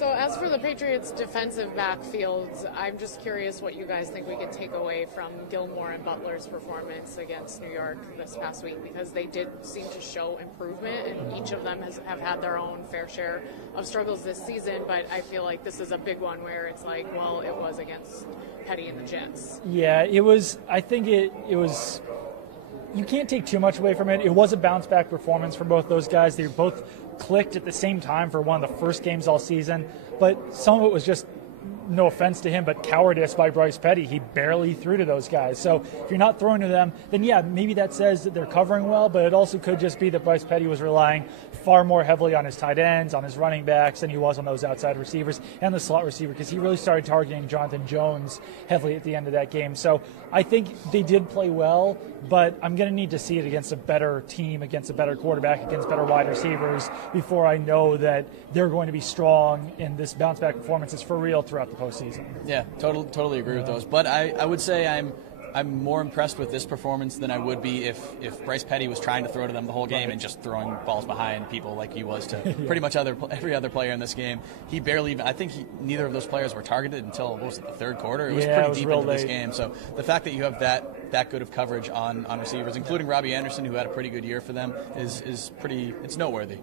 So as for the Patriots' defensive backfield, I'm just curious what you guys think we can take away from Gilmore and Butler's performance against New York this past week, because they did seem to show improvement, and each of them have had their own fair share of struggles this season, but I feel like this is a big one where it's like, well, it was against Petty and the Jets. Yeah, it was. I think it was. You can't take too much away from it. It was a bounce-back performance from both those guys. They both clicked at the same time for one of the first games all season, but some of it was just, no offense to him, but cowardice by Bryce Petty. He barely threw to those guys. So if you're not throwing to them, then yeah, maybe that says that they're covering well, but it also could just be that Bryce Petty was relying far more heavily on his tight ends, on his running backs, than he was on those outside receivers and the slot receiver, because he really started targeting Jonathan Jones heavily at the end of that game. So I think they did play well, but I'm going to need to see it against a better team, against a better quarterback, against better wide receivers, before I know that they're going to be strong and this bounce-back performance is for real throughout the postseason. Yeah, totally agree with those. But I would say I'm more impressed with this performance than I would be if Bryce Petty was trying to throw to them the whole game and just throwing balls behind people like he was to pretty much every other player in this game. He barely even, I think neither of those players were targeted until, what was it, the third quarter? It was pretty deep into this game. So the fact that you have that good of coverage on receivers, including Robbie Anderson, who had a pretty good year for them, is pretty, it's noteworthy.